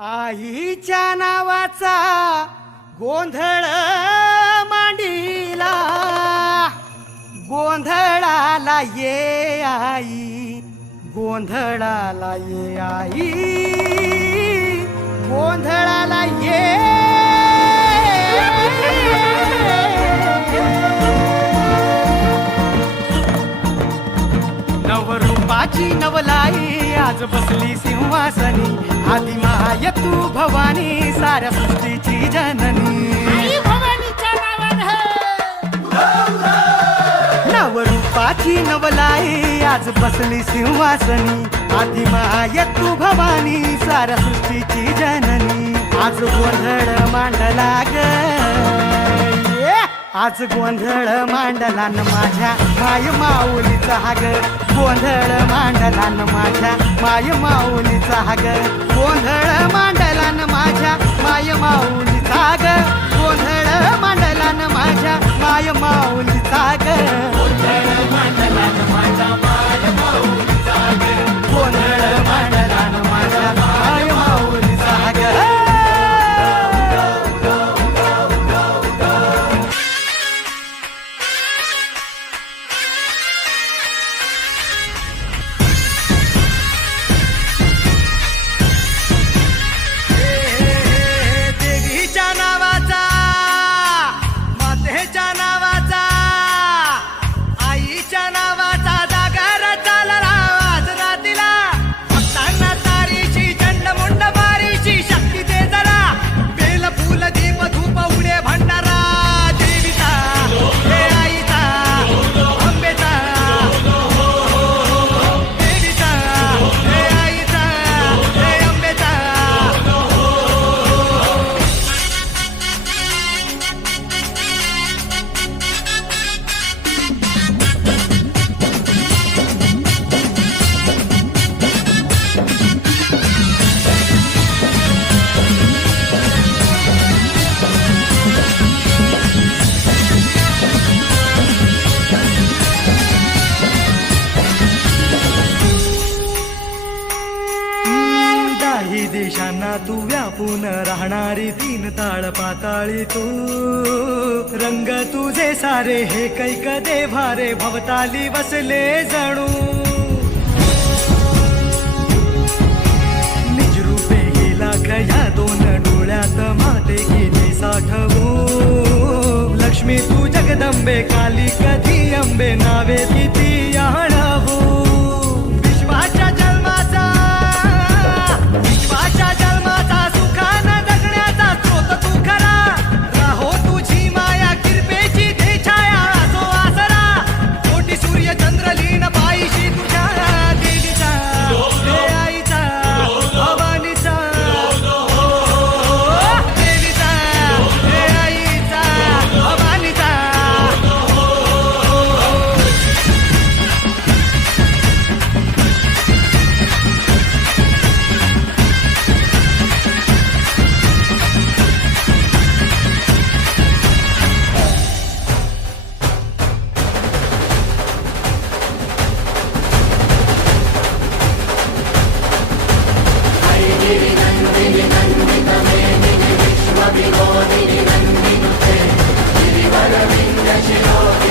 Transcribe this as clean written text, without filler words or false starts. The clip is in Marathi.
आईच्या नावाचा गोंधळ मांडीला, गोंधळाला ये आई, गोंधळाला ये आई, गोंधळाला ये. नवरूपाची नवलाई आज बसली सिंहासनी, आदि माय तू भवानी साऱ्या सृष्टीची जननी. नवरूपाची नवलाई आज बसली सिंहासनी, आदि माय तू भवानी साऱ्या सृष्टीची जननी. आज गोंधळ मांडला ग, आज गोंधळ मांडला न माझ्या माय माऊलीचा हाग, गोंधळ मांडला न माझ्या माय माऊलीचा हाग, गोंधळ मांडला न माझ्या माय माऊलीचा हाग, गोंधळ मांडला न माझ्या माय माऊलीचा हाग, गोंधळ मांडला न माझ्या माय माऊलीचा हाग, गोंधळ मांडला न माझ्या माय माऊलीचा हाग. देशांना तू व्यापून राहणारी तीन ताळ पाताळी तू, रंग तुझे सारे हे कैक देभारे भवताली बसले जणू. निजरूपे गेला खया दोन डोळ्यात माते गेली साठवू. लक्ष्मी तू जगदंबे काली कधी अंबे नावे किती आणवू. विश्वाच्या जन्माचा सुखानं जगण्याचा स्रोत तू खरा, राहो तुझी माया कृपेची दे छाया असो आसरा. कोटी सूर्य चंद्र लीन पायीशी तुझ्या देवीचा, हे आईचा भवानीचा, देवीचा हे आईचा भवानीचा. विश्वविनोदिनि नन्दिनुते गिरिवरविन्द शिरोधि